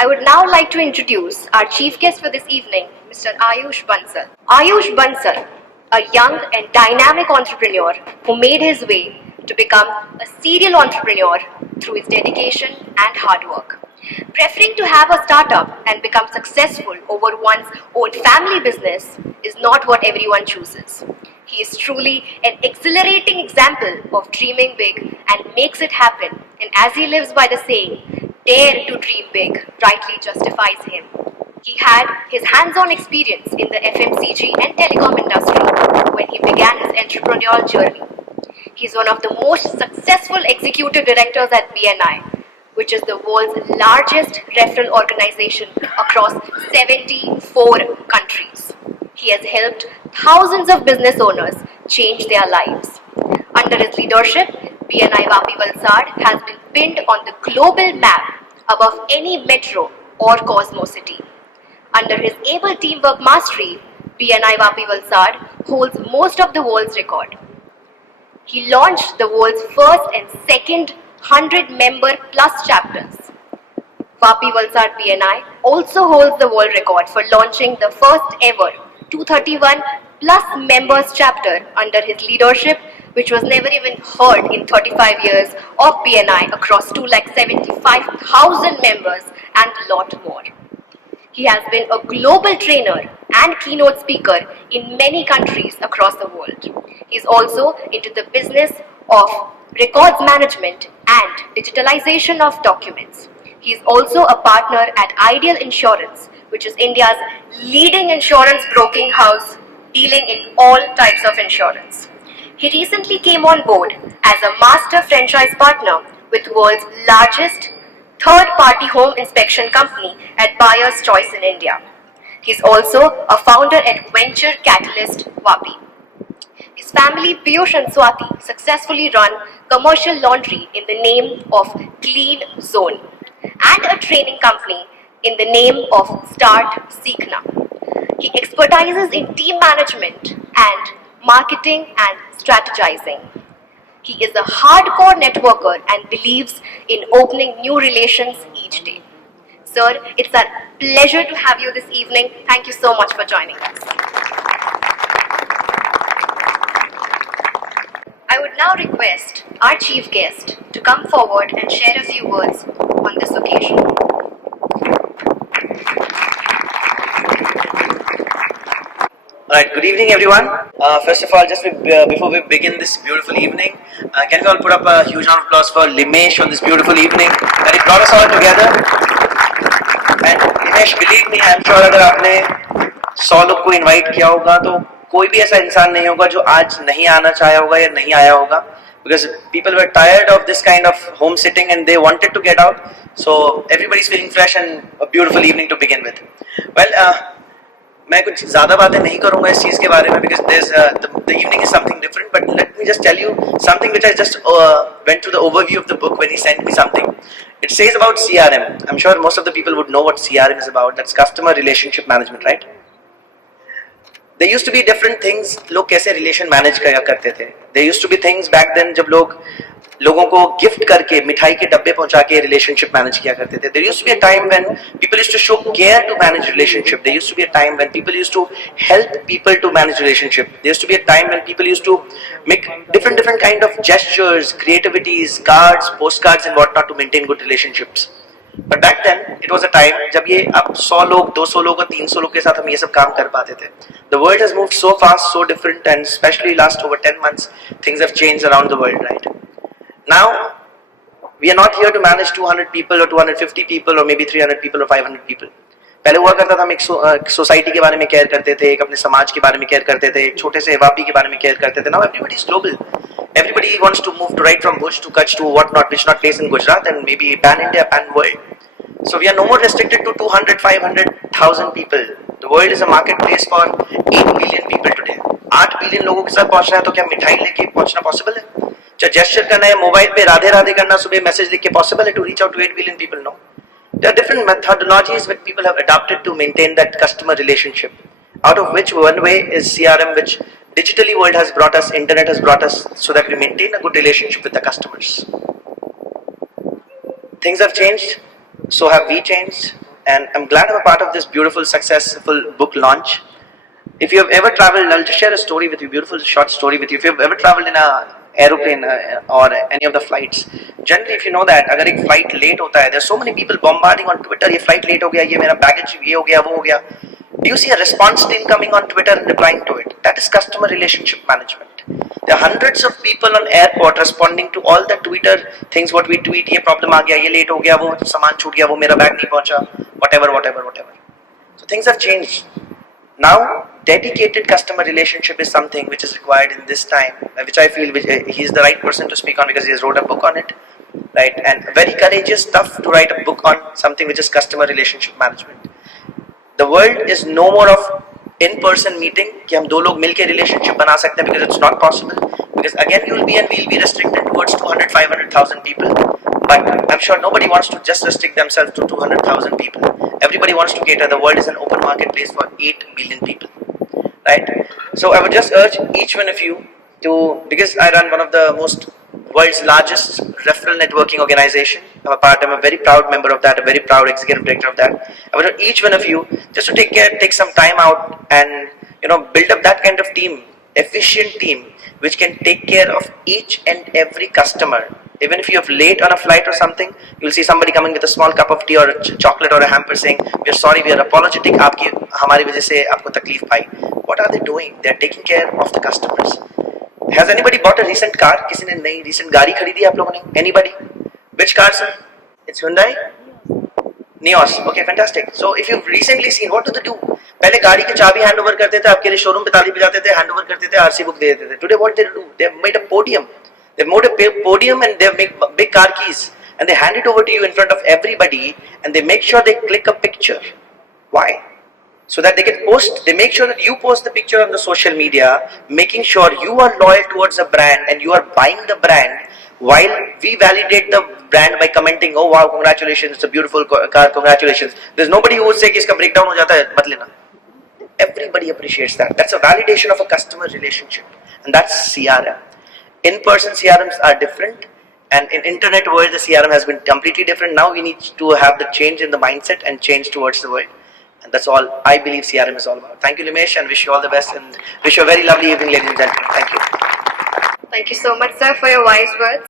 I would now like to introduce our chief guest for this evening, Mr. Ayush Bansal. Ayush Bansal, a young and dynamic entrepreneur who made his way to become a serial entrepreneur through his dedication and hard work. Preferring to have a startup and become successful over one's own family business is not what everyone chooses. He is truly an exhilarating example of dreaming big and makes it happen. And as he lives by the saying, dare to dream big, rightly justifies him. He had his hands-on experience in the FMCG and telecom industry when he began his entrepreneurial journey. He is one of the most successful executive directors at BNI, which is the world's largest referral organization across 74 countries. He has helped thousands of business owners change their lives. Under his leadership, BNI Vapi Valsad has been pinned on the global map above any metro or Cosmo city. Under his able teamwork mastery, BNI Vapi Valsad holds most of the world's record. He launched the world's first and second 100-member plus chapters. Vapi Valsad BNI also holds the world record for launching the first ever 231 plus members chapter under his leadership, which was never even heard in 35 years of BNI across 275,000 members and a lot more. He has been a global trainer and keynote speaker in many countries across the world. He is also into the business of records management and digitalization of documents. He is also a partner at Ideal Insurance, which is India's leading insurance broking house dealing in all types of insurance. He recently came on board as a master franchise partner with world's largest third-party home inspection company at Buyer's Choice in India. He is also a founder at Venture Catalyst Vapi. His family, Piyush and Swati, successfully run commercial laundry in the name of Clean Zone and a training company in the name of Start Seekhna. He expertises in team management and marketing and strategizing. He is a hardcore networker and believes in opening new relations each day. Sir, it's a pleasure to have you this evening. Thank you so much for joining us. I would now request our chief guest to come forward and share a few words on this occasion. Alright, good evening everyone. First of all, just before we begin this beautiful evening, can we all put up a huge round of applause for Limesh on this beautiful evening that he brought us all together. And Limesh, believe me, I'm sure अगर आपने 100 लोग को invite किया होगा तो कोई भी ऐसा इंसान नहीं होगा जो आज नहीं आना चाहा होगा या नहीं आया होगा, because people were tired of this kind of home sitting and they wanted to get out. So everybody's feeling fresh and a beautiful evening to begin with. Well, मैं कुछ ज़्यादा बातें नहीं करूँगा इस चीज़ के बारे में because the evening is something different. But let me just tell you something which I just went through the overview of the book when he sent me something. It says about CRM. I'm sure most of the people would know what CRM is about. That's customer relationship management, right? There used to be different things. लोग कैसे relation manage किया करते थे. There used to be things back then जब लोगों को gift करके मिठाई के डब्बे पहुंचा के रिलेशनशिप मैनेज किया करते थे. There used to be a time when people used to show care to manage relationship. There used to be a time when people used to help people to manage relationship. There used to be a time when people used to make different kind of gestures, creativities, cards, postcards and whatnot to maintain good relationships. But back then it was a time जब ये अब 100 लोग 200 लोग और 300 लोग के साथ हम ये सब काम कर पाते थे. The world has moved so fast, so different, and especially last over 10 months things have changed around the world, right? Now, we are not here to manage 200 people or 250 people or maybe 300 people or 500 people. पहले हुआ करता था हम एक society के बारे में care करते थे, एक अपने समाज के बारे में केयर करते थे, एक छोटे से वापी के बारे में केयर करते थे. Now everybody is global. Everybody wants to move to right from Bhuj to Kutch to whatnot, which not place in Gujarat and maybe pan India, pan world. So we are no more restricted to 200, 500, 1,000 people. The world is a marketplace for 8 billion people today. 8 billion लोगों के साथ पहुंचना है तो क्या मिठाई लेके पहुंचना पॉसिबल है? क्या जेस्चर करना है, मोबाइल पे राधे राधे करना, सुबह मैसेज लिख के पॉसिबल है to reach out to 8 billion people? No. There are different methodologies that people have adopted to maintain that customer relationship. Out of which one way is CRM, which digitally world has brought us, internet has brought us, so that we maintain a good relationship with the customers. Things have changed, so have we changed. and I'm glad I'm a part of this beautiful, successful book launch. If you have ever traveled, I'll just share a story with you, beautiful short story with you. If you've ever traveled in a aeroplane or any of the flights, generally if you know that अगर एक flight late होता है, there's so many people bombarding on Twitter, ये flight late हो गया, ये मेरा baggage ये हो गया, वो हो गया. Do you see a response team coming on Twitter and replying to it? That is customer relationship management. There are hundreds of people on airport responding to all the Twitter things what we tweet. ये problem आ गया, ये late हो गया, वो सामान छूट गया, वो मेरा bag नहीं पहुंचा, whatever. So things have changed. Now, dedicated customer relationship is something which is required in this time, which I feel he is the right person to speak on because he has wrote a book on it, right? And very courageous stuff to write a book on something which is customer relationship management. The world is no more of in-person meeting कि हम दो लोग मिलके relationship बना सकते हैं because it's not possible. Because again you will be and we will be restricted towards 200, 500,000 people. But I'm sure nobody wants to just restrict themselves to 200,000 people. Everybody wants to cater. The world is an open marketplace for 8 billion people, right? So I would just urge each one of you to, because I run one of the world's largest referral networking organization. I'm a very proud member of that, a very proud executive director of that. I would urge each one of you just to take some time out and build up that kind of team, efficient team, which can take care of each and every customer. Even if you're late on a flight or something, you'll see somebody coming with a small cup of tea or a chocolate or a hamper saying, "We are sorry, we are apologetic. आपकी हमारी वजह से आपको तकलीफ पाई." What are they doing? They are taking care of the customers. Has anybody bought a recent car? किसी ने नई recent गाड़ी खरीदी आप लोगों ने? Anybody? Which car, sir? It's Hyundai? Neos. Okay, fantastic. So if you've recently seen, what do they do? पहले गाड़ी की चाबी हैंड ओवर करते थे, आपके लिए शोरूम पे ताली बजाते थे, हैंड ओवर करते थे, आरसी बुक दे देते थे. Today what they do? They have made a podium. They've made a podium and they make big car keys and they hand it over to you in front of everybody and they make sure they click a picture. Why? So that they can post, they make sure that you post the picture on the social media, making sure you are loyal towards a brand and you are buying the brand while we validate the brand by commenting, "Oh wow, congratulations, it's a beautiful car, congratulations." There's nobody who would say कि इसका breakdown हो जाता है, मत लेना. Everybody appreciates that. That's a validation of a customer relationship and that's CRM. In-person CRMs are different and in internet world the CRM has been completely different. Now we need to have the change in the mindset and change towards the world, and that's all I believe CRM is all about. Thank you, Limesh, and wish you all the best and wish you a very lovely evening, ladies and gentlemen. Thank you. Thank you so much, sir, for your wise words.